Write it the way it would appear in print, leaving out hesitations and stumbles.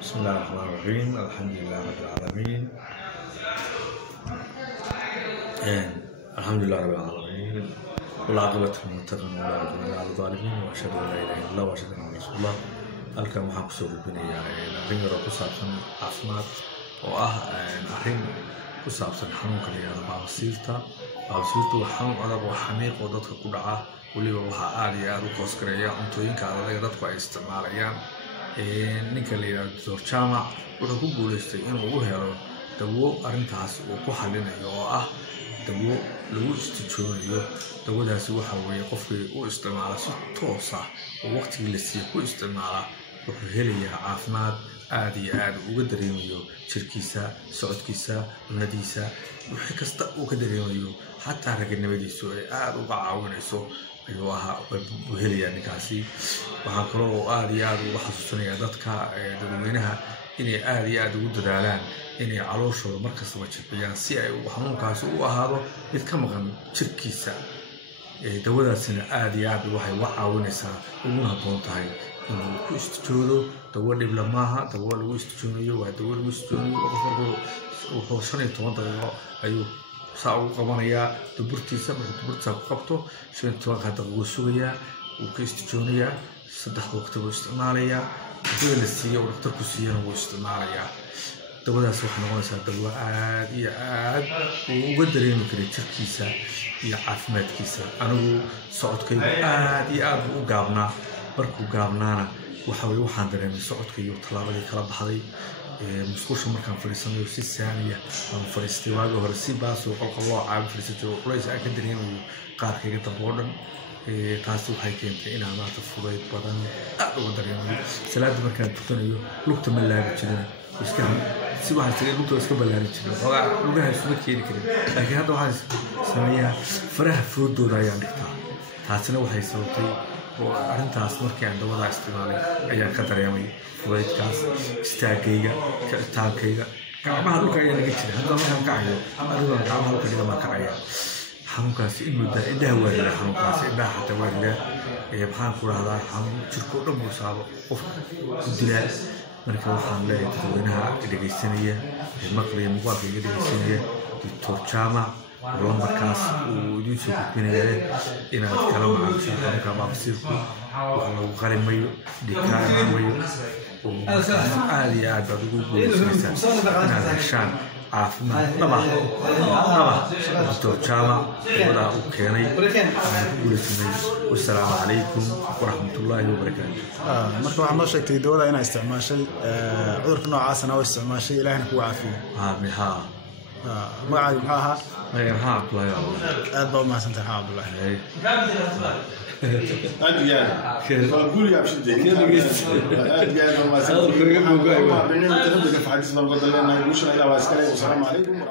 بسم الله الرحمن الرحيم. الحمد لله رب العالمين. الحمد لله رب العالمين والعاقبة للمتقين ولا عدوان على الظالمين وأشهد أن لا إله إلا الله وأشهد أن رسول الله. halkan waxaan kusoo gudbinayaa arrin yar oo ku saabsan caafimaad oo ah arrin ku saabsan xanuunka la yiraahdo baabasiirta. Baabasiirtu waa xanuun adag oo xaniiq oo dadka ku dhaca, waliba waxaa aad iyo aad u koosgareeya cuntooyinka adag ee dadku ay isticmaalayaan. ninka la yiraahdo Dr. Jamac wuxuu ku guuleystay inuu u helo dawo arrintaas uu ku xallinayo oo ah dawo lagu istijoonayo. dawadaasi waxa weeye qofkii uu isticmaalo si toos ah oo waqtigii la siiyay ku isticmaala wuxuu helayaa caafimaad aad iyo aad uga dareemayo jirkiisa, socodkiisa, cunadiisa, wixii kasta uu ka dareemayo, xataa raganimadiisu ay aad uga caawinayso ayuu helayaa ninkaasi. waxaan kaloo aad iyo aad uga xasuusinayaa dadka dadweynaha inay aad iyo aad ugu dadaalaan inay calooshooda markastaba jilciyaan si ay xanuunkaasi u ahaado mid ka maqan jirkiisa. dawadaasina aad iyo aad waxay uga caawinaysaa uguna habboon tahay inuu ku istijoodo. dawo dhibla maaha, dawo lagu istijoonayo waa dawo lagu istijoonayo. wuxuu 15 daqiiqo ayuu saa ugu qabanayaa duburtiisa. markuu duburtiisa ku qabto 15 daqiiqo sugayaa, wuu ka istijoonayaa. 3 waqti buu isticmaalayaa. hadii la siiyo dhakhtarku siiyana wuu isticmaalayaa. dawadaas waxay noqonaysaa dawo aad iyo aad uga dareemi kara jirkiisa iyo caafimaadkiisa. anigu socodkaygu aad iyo aad u gaabnaa. markuu gaabnaana waxaan dareemay socodkaygu talaabadii kala baxday. musqusha markaan fadhiisanayo si saaniya aan fadhiistay. waagii hore si baasoo qalqaloo caabi fadhiisatay oo culays aan ka dareemayo qaarkayga dambe oo dhan. taasi waxay keentay inaan maanta fudayd badan aad uga dareemayo. salaada markaan tukanayo lugta ma laabi jirin, si waxaan tagay lugta iska ballaari jiray, xoogaa lugaha isuma keeni karin. laakiin hadda waxaan sameeyaa faraha foodooda ayaan dhigtaa. taasina waxay sababtay oo arrintaas markii aan dawadaa isticmaalay ayaan ka dareemay fudaydkaas, istaagayga, kicitaankayga. gacmaha dhulka ayaa laga jiray. hadda markaan kacayo adigoon gacmaha dhulka dhiga baan kacaya. xanuunkaasi inuu indhaha waadila, xanuunkaasi indhaha xataa waadila. maxaan ku rahdaa xanuun jirka oo dhan buu saabo qofka ku dilaa. marka waxaan leeyahay dadweynaha dhegaysanaya maqlaya muuqaalka iga dhegaysanaya Dr. Jamac lambarkaas uu idiin soo gudbinaya inaad kala macaamisho xanuunka baabasiirku. wax lagu qarimayo, dhikaamayo, aad iyo aad baad ugu guulaysanaysaa inaad heshaan caafimaad dhabax. Dr. Jamac dawadaa uu keenay aan ku guulaysanay. wassalaamu calaykum waraxmatullaahi wabarakaatu. marka waxaad noo sheegtay dawada inaad isticmaashay cudurka noocaasna oo isticmaashay ilaahna kugu caafiyo. magacaagu muxuu ahaa? Cabdullaahi. aad baa u mahadsantahay Cabdullaahi. برنامج تنبؤ في حديث الغد لنا يقول شيء لا واسكري والسلام عليكم.